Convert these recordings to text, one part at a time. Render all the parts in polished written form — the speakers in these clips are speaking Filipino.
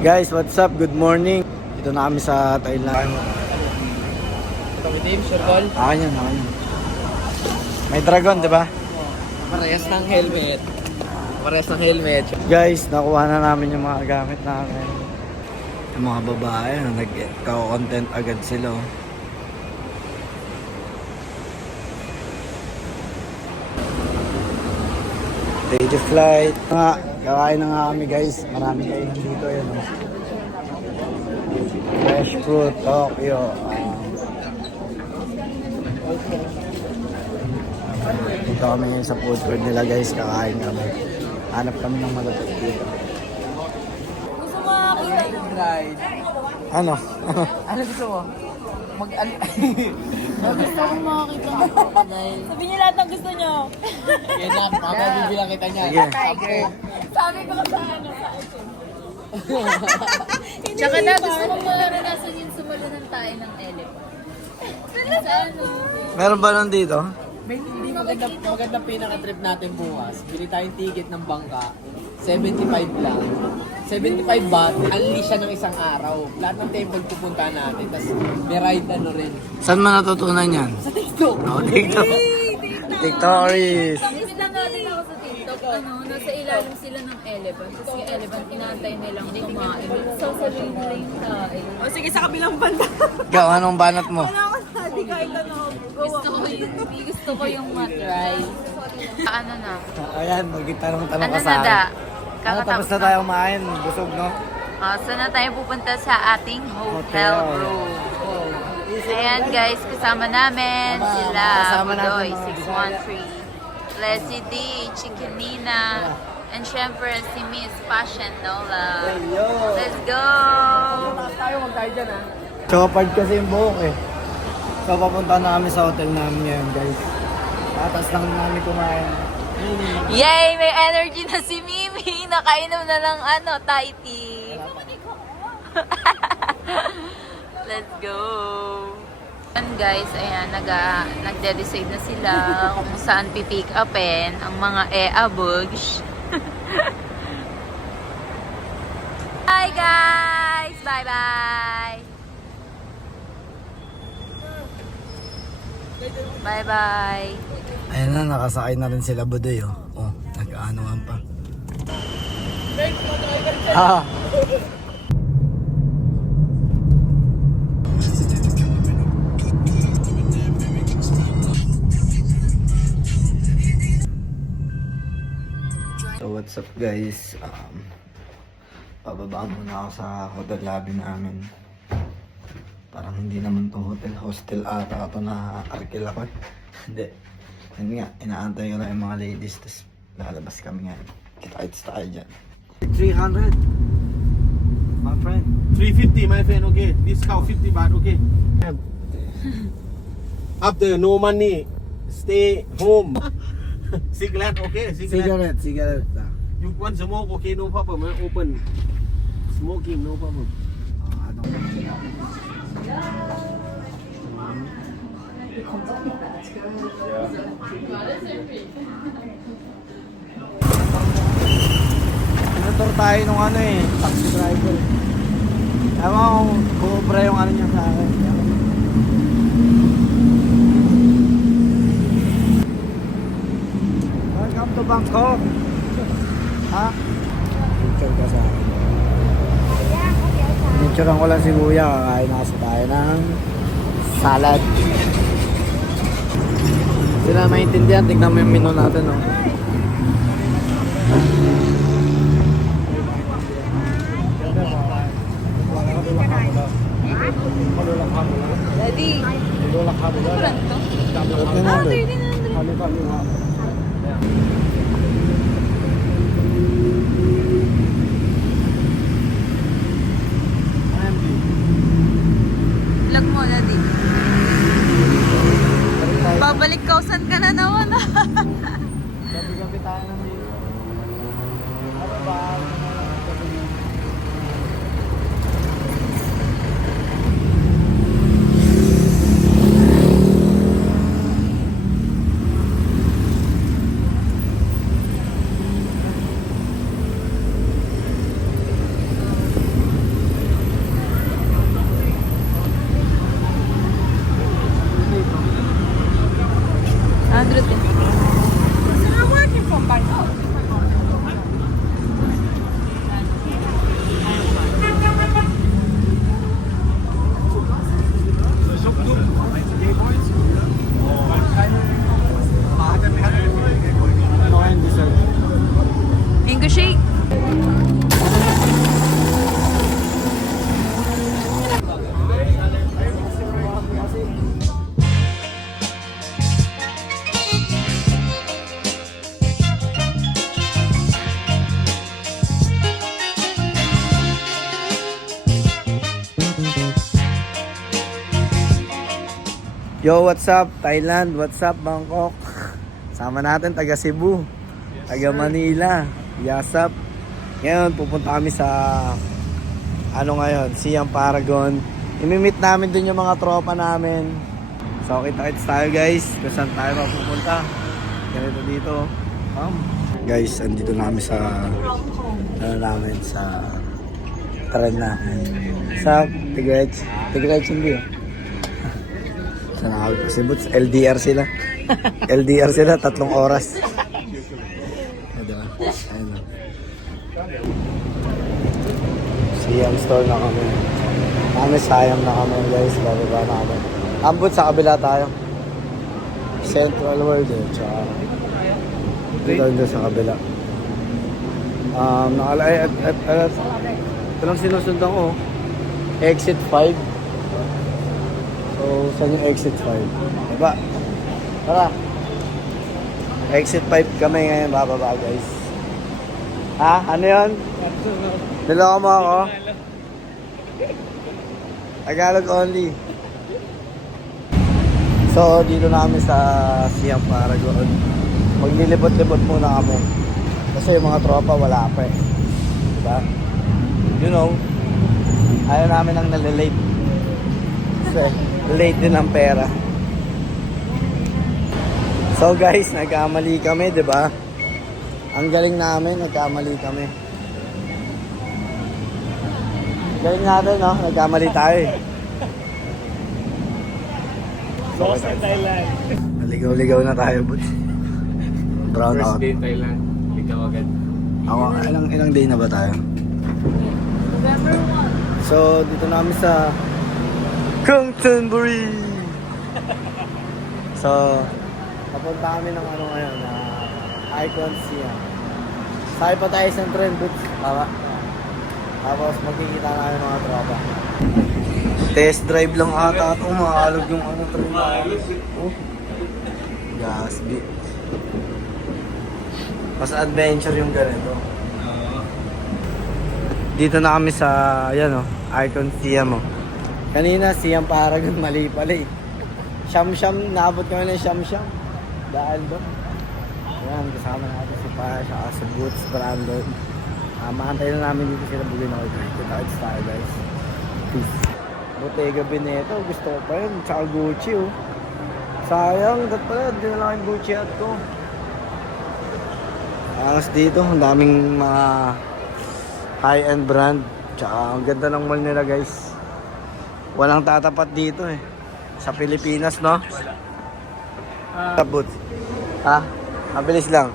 Guys, what's up? Good morning. Ito na kami sa Thailand. Kami Dave, sure call. Akin yan. May dragon, di ba? Parehas ng helmet. Guys, nakuha na namin yung mga gamit namin. Yung mga babae, nag-content agad sila. Oh. Day flight. Kakain na nga kami guys. Marami kayo dito. Yun, oh. Fresh fruit, Tokyo. Dito kami sa food court nila guys. Kakain kami. Hanap kami ng malapit dito. Gusto mo makakita ng Ride. Ano? Ano gusto mo? Gusto ko makakita ng crocodile. Sabi niyo lahat ng gusto niyo. Kaya na, papabibilang kita niya. Sige. Tiger. Sabi ko sa ano, sa akin. Tsaka na gusto ko maranasan yung sumulunan tayo ng elephant. Sa ano? Meron ba nun dito? Hindi magandang pinaka-trip natin bukas. Bili tayong ticket ng bangka. 75 lang. 75 baht, unli siya ng isang araw. Lahat ng temple pupunta natin. Tapos may ride ano rin. Saan man natutunan yan? Sa TikTok! Oh, TikTok. TikTokeries. Tapos lang natin ako sa TikTok, nasa ilalim sila ng elephant. Tapos yung elephant, inaantay nilang kumain. Sasaluhin nila yung tayo. O sige, sa kabilang banda. Ikaw, anong banat mo? Wala ko na, di kahit ano. Gusto ko yung matry. Ano na? Ayan, magtanong-tanong Ano ka sa na da? akin. Tapos na tayo kumain. Busog, no? Saan na tayo pupunta sa ating hotel room? Ayan guys, kasama namin sila kasama natin Budoy, mga 613, Leslie D, Chiquinina, and syempre si Miss Passion Nola. Let's go! Tayo, huwag tayo dyan ha. Chopard kasi yung buhok eh. So, papunta na kami sa hotel namin ngayon, guys. Tatas lang namin kumain. Yay! May energy na si Mimi! Nakainom na ng Thai tea. Let's go! And guys, ayan, nagde-decide na sila kung saan pipick upin ang mga e-abugs. Bye guys! Bye-bye! Bye-bye! Ayan na, nakasakay na rin sila Budoy, oh. Oh, nag-aanuhan pa. Ah! So what's up guys, pababa muna ako sa hotel lobby namin. Parang hindi naman to hotel, hostel ata ito na arkil ako eh. Hindi, yun nga, inaantay ko lang yung mga ladies, tapos lalabas kami nga. Kita-kits tayo dyan. 300 my friend. 350 my friend, okay. Discount 50 baht, okay. After no money, stay home. Cigarette, okay. Cigarette. You want smoke, okay, no problem. I open. Smoking, no problem. Pinator tayo nung taxi driver. Ewan ko kung kumpra yung niya sa akin. Welcome to Bangkok. Ha? Picture ka sa akin. Picturean ko lang si Kuya. Kakain na kasi tayo ng salad. Sila maintindihan. Tignan mo yung menu natin. Oh. Daddy! Vlog mo, Daddy. Babalik kausan ka na naman. Gabi-gabi tayo nandito. Ano ba? Yo, what's up Thailand? What's up Bangkok? Sama natin taga Cebu, taga Manila, Yasap. Ngayon pupunta kami sa Siam Paragon. Imi-meet namin dun yung mga tropa namin. So kita-kits tayo guys kung saan tayo mapupunta. Ganito dito. Guys, andito namin sa sa tren namin. Sa Tigretch hindi. Sa nakawit kasi Boots, LDR sila. LDR sila, 3 oras. Diba? Ayun. Siam store na kami. Sayang na kami guys, bababa na kami. Ambot sa kabila tayo. Central World tsaka dito sa kabila. Ito lang sinusundan ko. Exit 5. So, saan yung exit 5? Diba? Tara. Exit 5 kami ngayon, bababa guys. Ha? Ano yun? Niloko mo ako? Tagalog only. So, dito na kami sa Siam Paragon. Maglilibot-libot muna kami. Kasi yung mga tropa wala pa eh. Diba? You know, ayaw namin ang nalilate. Kasi late din ang pera. So guys, nagkamali kami, di ba? Ang galing namin, nagkamali kami. Galing natin, no? Nagkamali tayo eh. Lost in Thailand. Ligaw-ligaw na tayo, but brown First out. day in Thailand. Ikaw agad. Ako, ilang day na ba tayo? November 1. So, dito namin sa Kangtanbury. So, papunta kami ng ngayon na Icon Siam. Sakay pa tayo sa train, boots. Tama. Tapos magkikita na yung mga tropa. Test drive lang ata ito. Makalog yung train na. Oh. Gasbi. Mas adventure yung ganito. Dito na kami sa, Icon Siam. Kanina, Siam Paragon, mali pala eh. Siyam-siyam, naabot kami ng siyam-siyam. Dahil doon. Ayan, kasama natin si Pasha, si Boots, Brandon. Makantay na namin dito sila Buginoy. Kita-kits tayo guys. Peace. Bottega Veneta, gusto ko pa yun. Tsaka Gucci oh. Sayang, dapat pala, di na lang yung Gucci at ko. Angas dito, ang daming mga high-end brand. Tsaka ang ganda ng mall nila guys. Walang tatapat dito eh. Sa Pilipinas, no? Boots. Ha? Mabilis lang.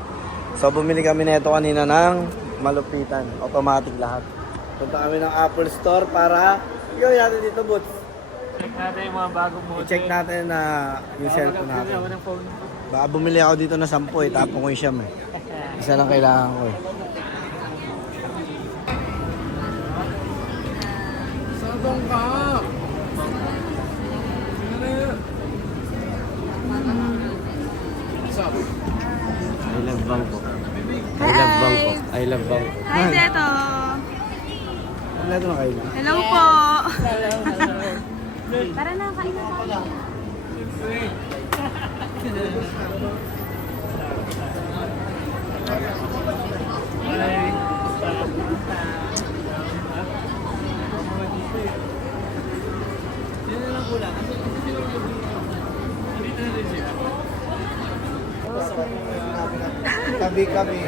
So, bumili kami nito kanina ng malupitan. Automatic lahat. Punta kami ng Apple Store para gawin natin dito, Boots. Check natin yung mga bagong model. I-check natin na yung cellphone natin. ng phone. Baka bumili ako dito na 10 eh. Tapon ko yung siyam eh. Isa lang kailangan ko eh. Sabong ka! I love Bangkok. I love Bangkok. I love Bangkok. Hi, Zeto. Wala ito na kayo. Hello po. Tara na, kain na tayo. Kabi-kabi.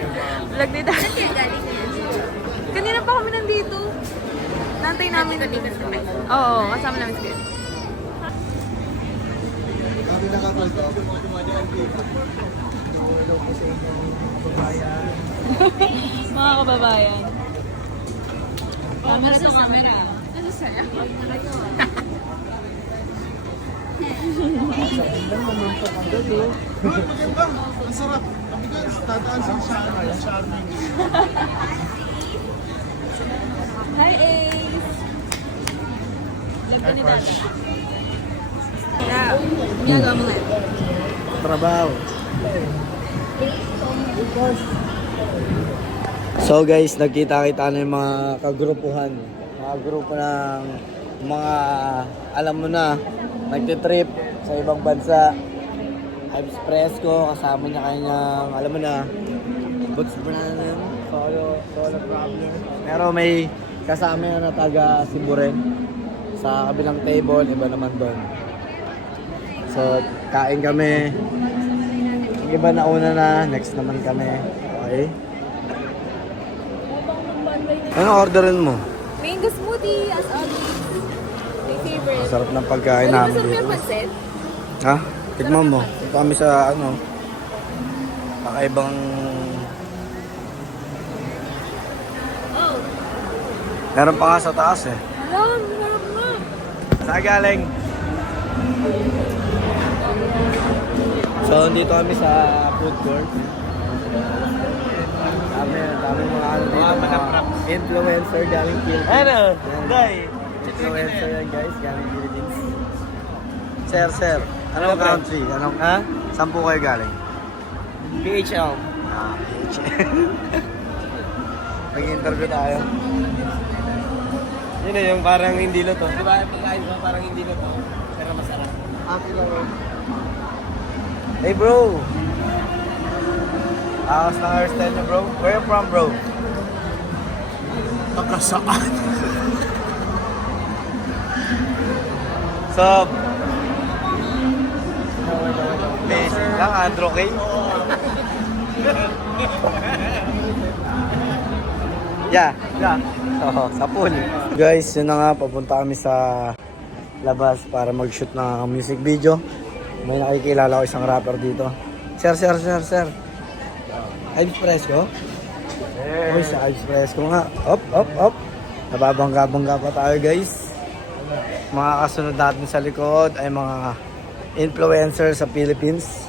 Vlog ni Daddy. Kanina pa kami nandito. Nantay namin. Oo, kasama namin si Kuya. Mga kababayan. Camera sa camera. Ano sa'yo? Ang sarap. Because dadaan sa charming. Hi, Ace! Lagyan ni Daddy. Ginagawa mo nga. Trabaho. So guys, nagkita-kita na yung mga kagrupuhan. Mga grupo ng mga, alam mo na, nagtitrip. sa ibang bansa. Ives Fresco, kasama niya kanyang, alam mo na, Boots Branham, solo traveler. Pero may kasama yun na taga Cebu rin. Sa kabilang table, iba naman doon. So, kain kami. Yung iba na una na, next naman kami. Okay? Ano orderin mo? Mango smoothie, as always. My favorite. Masarap ng pagkain namin Masarap dito. yung pancit. Ha? Tikman mo. Ito kami sa ano, kakaibang... Oh, Meron pa nga sa taas eh. alam, sarap na. Saan galing? So, dito kami sa food court. Dami mga ano dito, mga influencer galing Philippines. Ano? Yan. Day. Influencer yan guys, galing Philippines. Sir, anong country? Anong, Ha? saan po kayo galing? PHL. Ah, Mag-interview tayo. Yun na yung parang hindi luto. Di ba yung pagkain mo parang hindi luto? Pero masarap. Hey bro! How's the hairstyle niyo bro? Where you from bro? Takasaan. Sup? Basic lang, Andro K. Yeah. Oo, sa pool. Guys, yun na nga, papunta kami sa labas para mag-shoot ng music video. May nakikilala ko isang rapper dito. Sir. Ives Fresco? Uy, sa Ives Fresco nga. Up. Nababangga-bangga pa tayo guys. Mga kasunod natin sa likod ay mga influencer sa Philippines.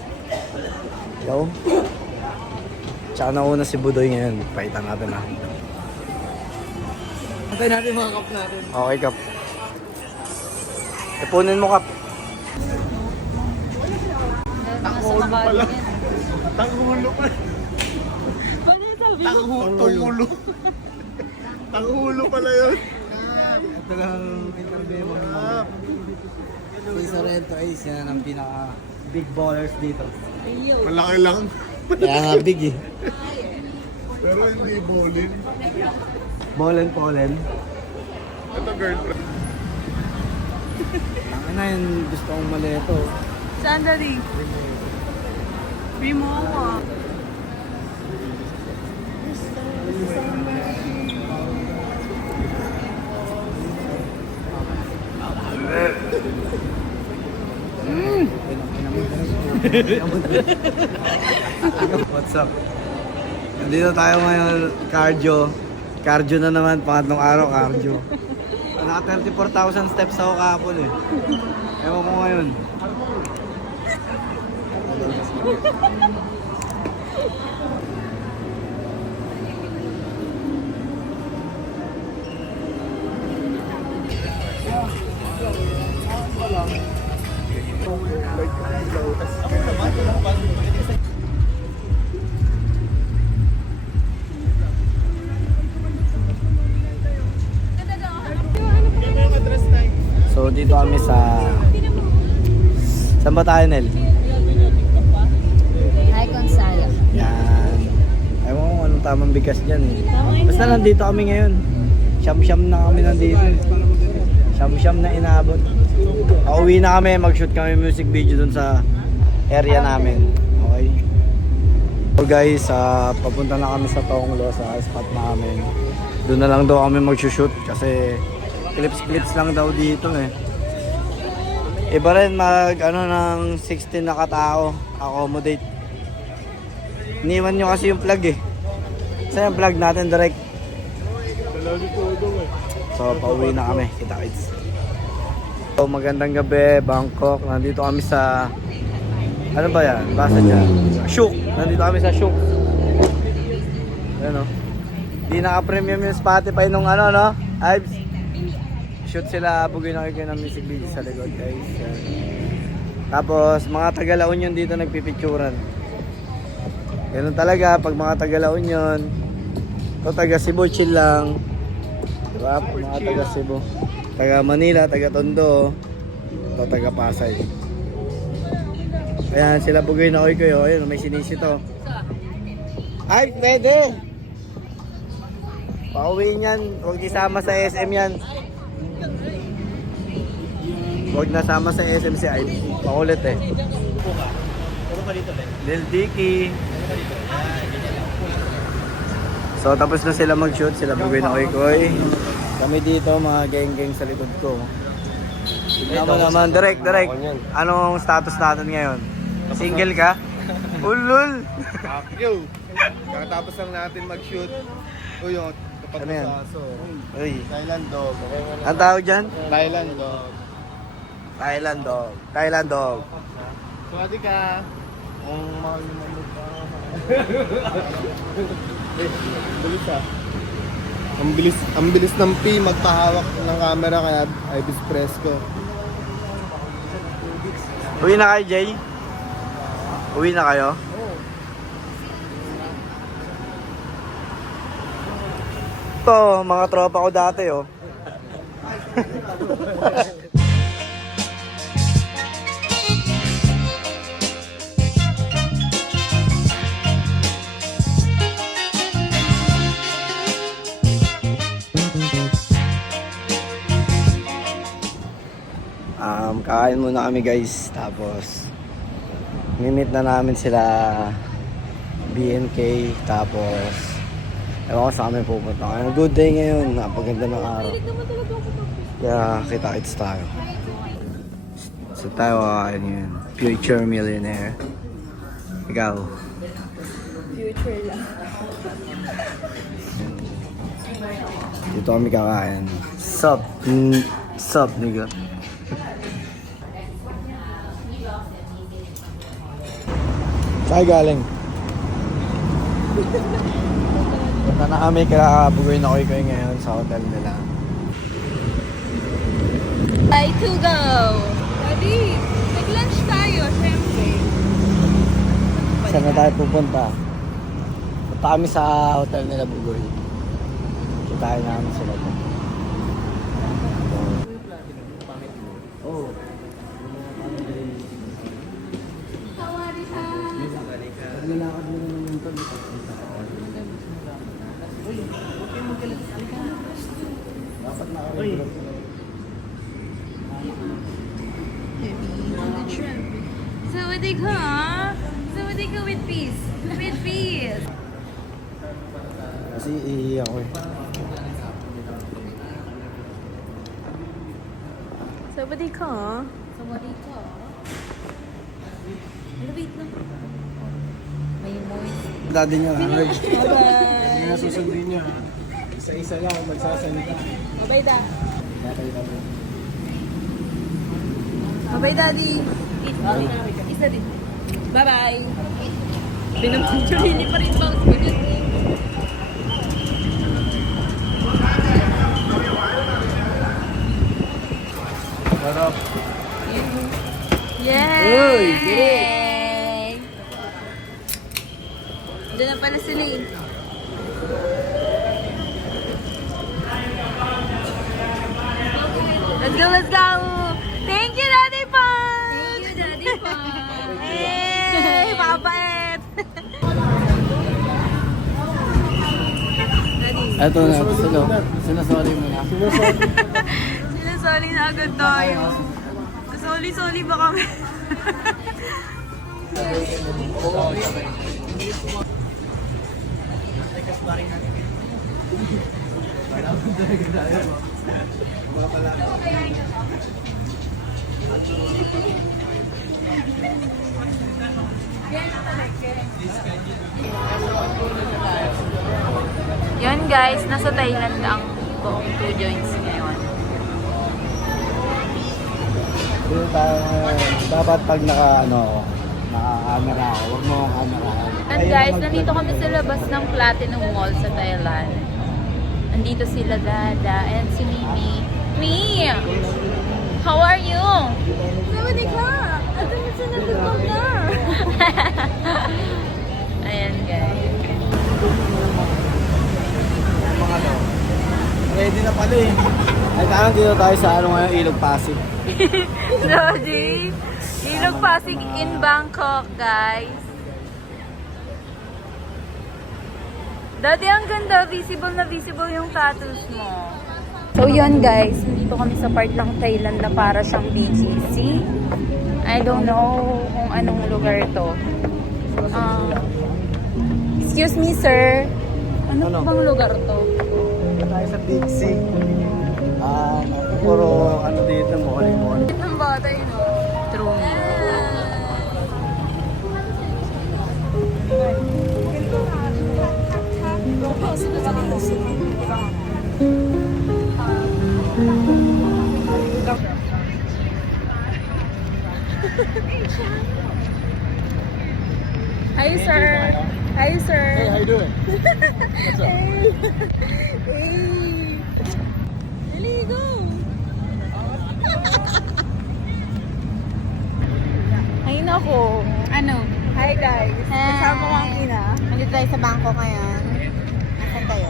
Yo. Tsaka nauna si Budoy ngayon. Paitan natin ha. Antay natin mga cup natin. Okay, Kap. Ipunin mo, Kap. Tangulo pala. Tangulo pala. Tangulo. Tangulo pala yun. Ito lang interview mo. Si Sorrento ay isa ng pinaka big ballers dito. Malaki lang. Kaya nga big eh. Pero hindi bowling. Pollen. Ito girlfriend. Ang na yun, gusto kong mali ito. Saan dali? Rimowa. What's up? Nandito tayo ngayon, cardio. Cardio na naman, pangatlong araw, cardio. Naka 34,000 steps ako kahapon eh. Ewan ko ngayon. So dito kami sa... Saan ba tayo, Nel? Hi, Gonzalo. Yan. Ewan ko anong tamang bigkas dyan eh. Basta nandito kami ngayon. Siyam-siyam na kami nandito. Siyam-siyam na inaabot. Pauwi na kami, mag-shoot kami music video dun sa area namin. Okay? So guys, papunta na kami sa Tonglo, sa spot namin. Doon na lang daw kami mag-shoot kasi clips lang daw dito eh. Iba rin ng 16 na katao, accommodate. Iniwan nyo kasi yung plug eh. Saan yung plug natin direct? So pauwi na kami, kita-kits. So magandang gabi, Bangkok. Nandito kami sa... Ano ba yan? Basa dyan. Shook! Nandito kami sa Shook. Ayan o. Di naka-premium yung Spotify nung ano no? Ives. Shoot sila, bugoy na kayo ng music video sa likod guys. Yan. Tapos mga taga-La Union dito nagpipicturan. Ganun talaga pag mga taga-La Union. Ito taga Cebu, chill lang. Diba? Mga taga Cebu. Taga Manila, taga Tondo. Ito taga Pasay. Ayan, sila Bugoy na Oy Koy. Ayun, may sinisito. Ay, pwede! Pauwiin yan. Huwag isama sa SM yan. Huwag nasama sa SM si Ive. Pakulit eh. Lil Dicky. So tapos na sila mag-shoot. Sila Bugoy na Oy Koy. Kami dito mga geng-geng sa likod ko. Tignan mo naman. Direct. Anong status natin ngayon? Single ka? Ulul! Yo! Kakatapos lang natin mag-shoot. Uy, yung kapag Ano yan? masaso. Uy. Thailand dog. Ang tawag dyan? Thailand dog. Thailand dog. Swati ka. Ang mahal mo ka. Bilis ah. Ang bilis ng P magpahawak ng camera kaya Ibis Fresco. Uwi na kayo, Jay? Uwi na kayo? Ito, mga tropa ko dati, oh. Kain muna kami guys, tapos mimit na namin sila BNK, tapos ewan ko sa kami pupunta. Kaya good day ngayon, napaganda ng araw. Kaya kita-kits tayo. So tayo kakain yun, future millionaire. Ikaw? Future lang. Dito kami kakain. Sup? Sup, nigga? Saan galing? Punta na kami Bugoy na Oy Koy ngayon sa hotel nila. Time to go! Daddy, mag-lunch tayo, syempre. Saan na tayo pupunta? Punta kami sa hotel nila Bugoy. Kitahin namin sila doon. Oh. Nalakad mo naman yung tabi. Dapat nakaregrap. Sawadee ka with peace. With peace. Kasi iiyak ko eh. Sawadee ka. Wait na. May moist. Daddy niya, Arj. Bye-bye. Susundin niya. Isa-isa lang magsasalita. Bye-bye, da. Bye-bye, Daddy. Isa din. Bye-bye. Pinag-picture pa rin bang ganyan. Sarap. Yay! Diyan na pala sila eh. Let's go! Thank you, Daddy Pong! Thank you, Daddy Pong! Hey, mabait! Ito na, sinasoli mo na. Sinasoli na agad tayo. Soli-soli ba kami? Yun guys, nasa Thailand ang buong 2 joints ngayon. Dito tayo ngayon. Dapat pag naka-camera ako, huwag mo akong camera. And guys, nandito kami sa labas ng Platinum Mall sa Thailand. Nandito sila Dada and si Mimi. Mi! How are you? Sawadee ka! Ito na sa natutong na! Ayan guys. Ready na pala eh. Ay, parang dito tayo sa ngayon, Ilog Pasig. Lodi, Ilog Pasig in Bangkok, guys. Daddy, ang ganda. Visible na visible yung tattoos mo. So yun guys, dito kami sa part ng Thailand na para siyang BGC. I don't know kung anong lugar ito. Excuse me sir, ano bang lugar to? Tayo sa Big C. Puro ano dito, mall. Ang bata yun, no? True. Hi sir. Hi sir. Hey, how you doing? What's up? Dali, go! Ayun ako. Ano? Hi guys! Kasama ko ang ina. Nandito tayo sa bangko ngayon. Nasaan tayo?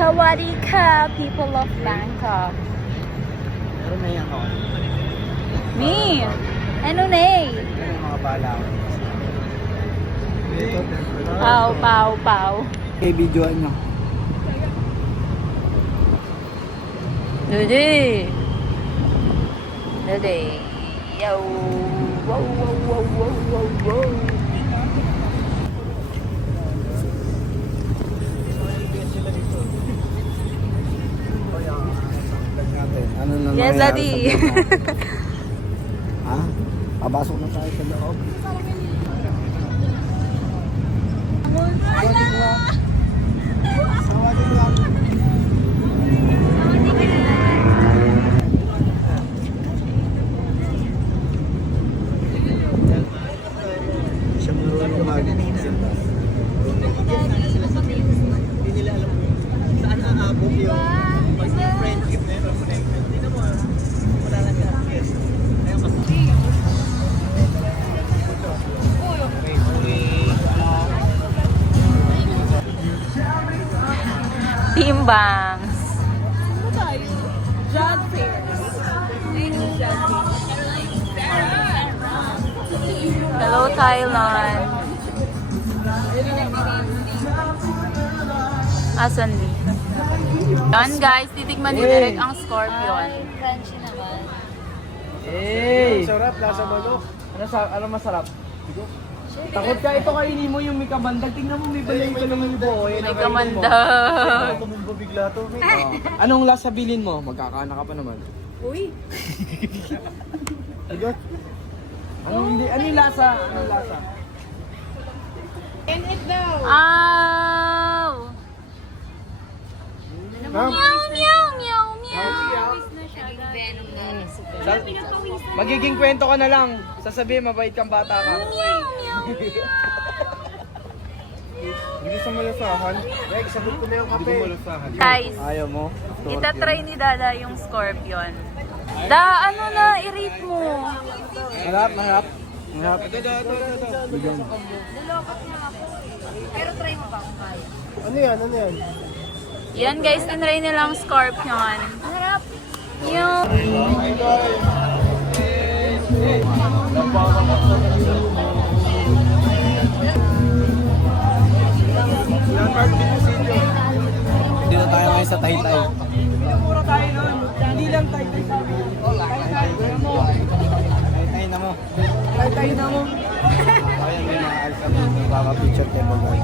Sawadee ka, people of Bangkok. Pero may ako. Me? Ano na eh? Yung mga bala ko. Pau, pau, pau. Okay, videoan nyo. Dede. Dede. Yo. Wow, wow, wow, wow, wow, wow. Ano na Yes, Daddy. Ha? Papasok na tayo sa loob. Siya marunong mag-isip. Hindi nila alam saan aabot yung pag-friendship na yun. Hindi na mo. Wala lang siya. Yes. Ayun kasi. Timbangs. Ano tayo? Job fairs. Hello, Thailand. Asan di? Yan guys, titikman ni Derek ang scorpion. Crunchy naman. Hey! Sarap, lasa manok. Ano masarap? Takot ka ito kainin mo yung may kamandag. Tingnan mo may balay ka naman yung buo. May kamandag. Tumumbo bigla to. Anong lasa bilin mo? Magkakaanak ka pa naman. Uy! Anong lasa? Anong lasa? And it daw! Ow! Ma'am, Meow, meow, meow, meow. Magiging kwento ka na lang. Sasabihin, mabait kang bata ka. hindi sa malasahan. Rek, sagot ko na yung kape. Hindi malasahan. Guys, Ayaw mo? itatry ni Dada yung scorpion. Da, ano na, i-rate mo. Mahirap, mahirap. Mahirap. Pero try mo ba kung kaya? Ano yan? Ano yan? Yan guys, tinry nilang scorpion. Harap. Yung... Hindi na tayo ngayon sa Taytay. Hindi lang Taytay sa akin. Taytay na mo. Taytay na mo. Ayan, may maaal kami. Magkaka-picture kayo bagay.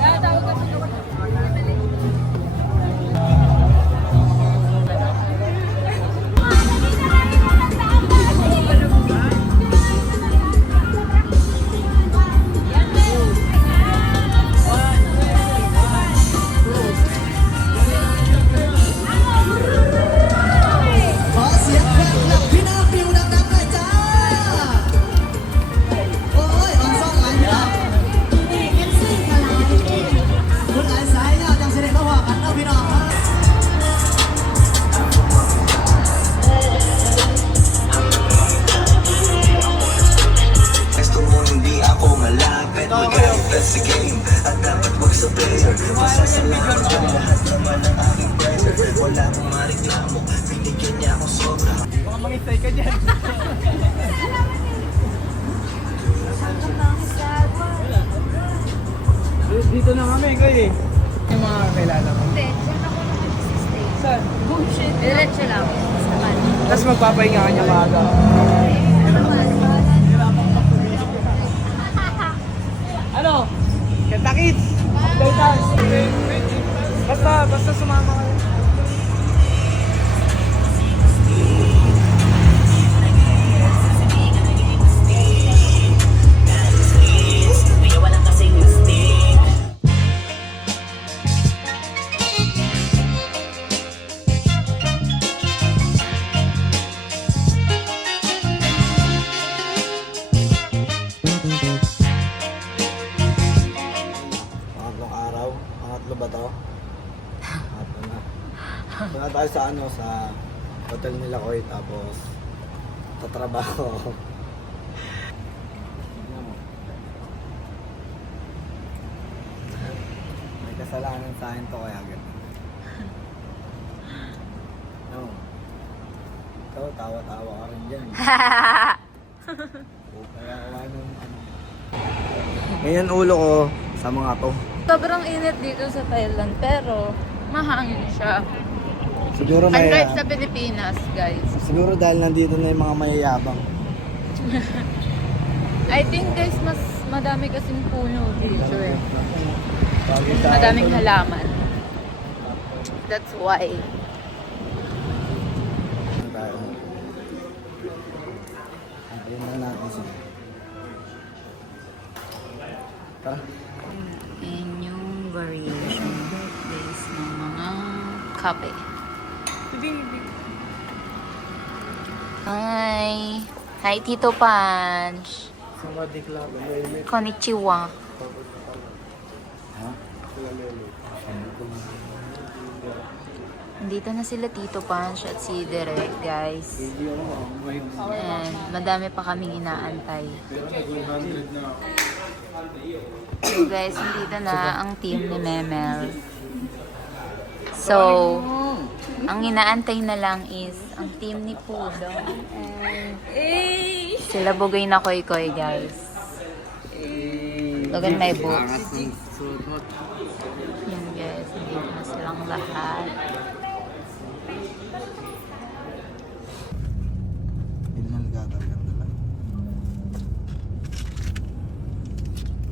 Gusto mo hindi ako malapit, mag-iibat sa game at dapat wag sa player. Masasalamat ang lahat naman ng aking pressure. Wala akong mareklamo, binigyan niya ako sobra. Baka mag-stay ka dyan. Dito na kami, kayo eh. Yung mga kailangan ko. Hindi, dyan ako nagsistay. Saan? Bullshit. Diretso lang. Tapos magpapahinga ka niya maaga. Ano? Kenta kids! Update us! Basta sumama kayo. Pangatlong araw. Pangatlo ba to? Pangatlo na. Punta tayo sa ano, sa hotel nila Koy, tapos tatrabaho ako. May kasalanan sa akin to kaya ganun. No. Ikaw, tawa-tawa ka rin dyan. Kaya ano. Ngayon ulo ko sa mga to. Sobrang init dito sa Thailand, pero mahangin siya. Siguro may Unlike sa Pilipinas, guys. siguro dahil nandito na yung mga mayayabang. I think guys, mas madami kasing puno dito eh. Bagay sa Madaming akin, halaman. That's why. ano tayo? Ayun na natin siya. Tara. And yung variation guys ng mga kape. Hi! Hi, Tito Punch! Konnichiwa! Nandito na sila Tito Punch at si Derek, guys. And madami pa kaming inaantay. So guys, nandito na ang team ni Memel. So, ang inaantay na lang is ang team ni Pudo. And sila Bugay na Koy-Koy, guys. Look at my boots. Yan guys, nandito na silang lahat. Hindi na nagkatalagang dala.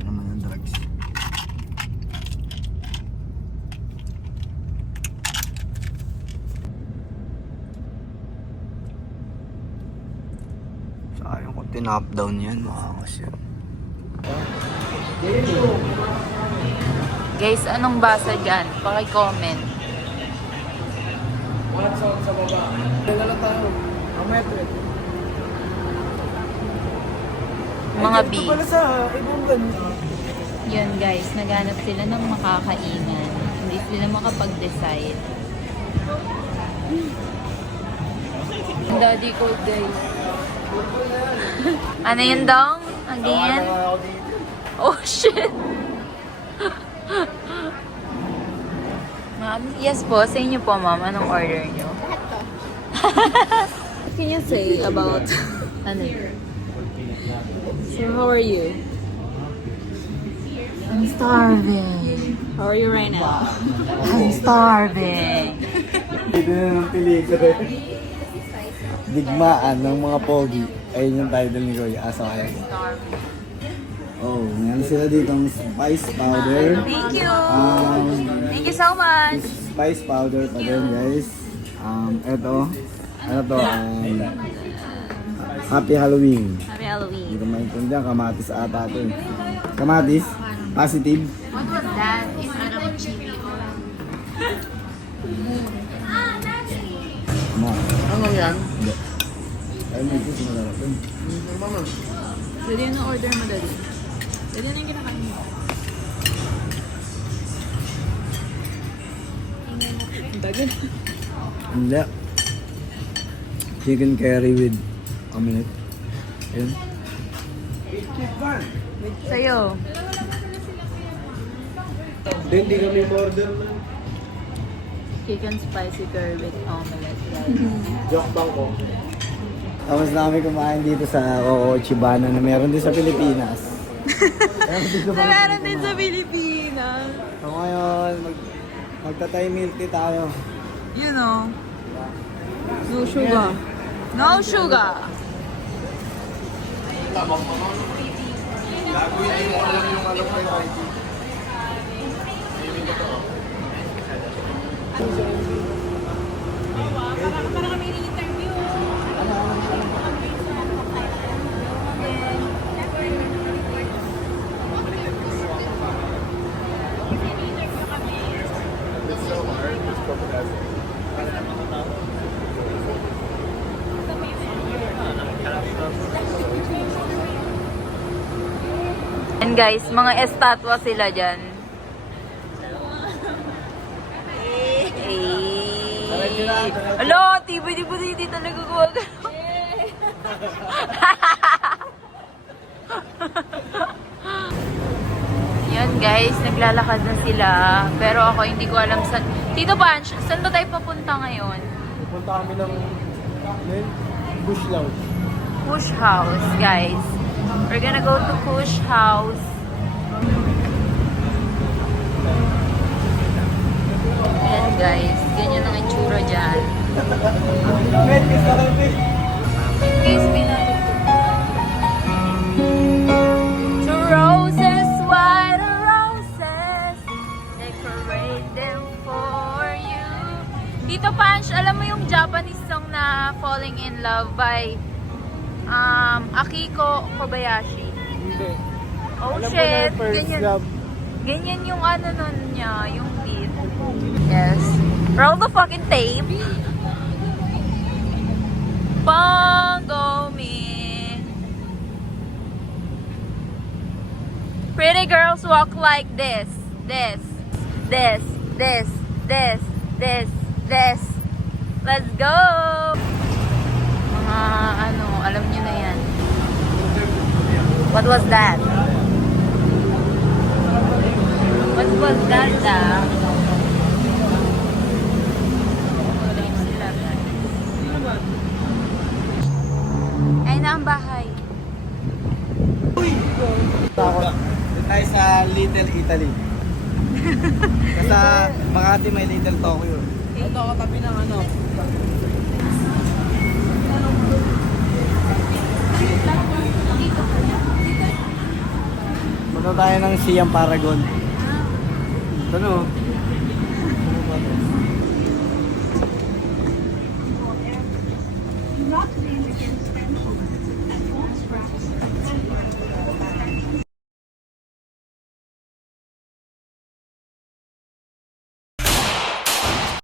Ano naman yung drugs? Sayang kung tinap down yan, makakas yan. Guys, anong basa dyan? Paki-comment. What's on sa baba? Dala lang tayo. Mamaya to eh. Mga Ito bees. pala sa ibang ganun. Yun guys, naghanap sila ng makakainan. Hindi sila makapag-decide. Ang daddy cold guys. Ano yun dong? Again? Oh shit! Ma'am, yes po. Sa inyo po ma'am. Anong order nyo? Can you say about... Ano yun? So, how are you? I'm starving. How are you right now? I'm starving. Dito na ng pelikula. Digmaan ng mga pogi. Ayun yung title ni Kuya. Asa kayo? Oh, meron sila dito ng spice powder. Thank you. Thank you so much! Spice powder pa din, guys. Eto. Ano to? Happy Halloween. Happy Halloween! Hindi ko maintindihan. Kamatis ata ito eh. Kamatis? Positive? What was that? Is that a chili or... Ano? Ano yan? Hindi. Ay, may ito. Sumalarap yun. Pwede yun ang order mo dali. Pwede na yung kinakain mo. Hindi. Chicken curry with omelette. Ayun. Sa'yo. Hindi kami order na. Chicken spicy curry with omelette, guys. Joke bang ko? Tapos namin kumain dito sa Chibana na meron din sa Pilipinas. Meron din sa Pilipinas. So ngayon, magta-Thai milk tea tayo. You know. No sugar. No sugar. And guys, mga estatwa sila dyan. Alo, tibay di ba hindi talaga gumagano? Yan guys, naglalakad na sila. Pero ako hindi ko alam saan. Tito Panch, saan ba tayo papunta ngayon? Pupunta kami ng Bush Lounge. Push House, guys. We're gonna go to Push House. Ayan guys, ganyan ang itsura dyan. In case may Two roses, white roses, decorate them for you. Tito Panch, alam mo yung Japanese song na Falling in Love by Akiko Kobayashi? Hindi. Oh Alam ko na shit, yung first ganyan. love. Ganyan yung ano nun niya, yung beat. Yes. Roll the fucking tape. Bongo me. Pretty girls walk like this. This. This. This. This. This. This. Let's go! Mga ano, alam niyo na yan. What was that? What was that, da? Ay na ang bahay. Takot. Tayo sa Little Italy. Sa Makati may Little Tokyo. Ito, katabi ng ano. Punta tayo ng Siam Paragon. Ano?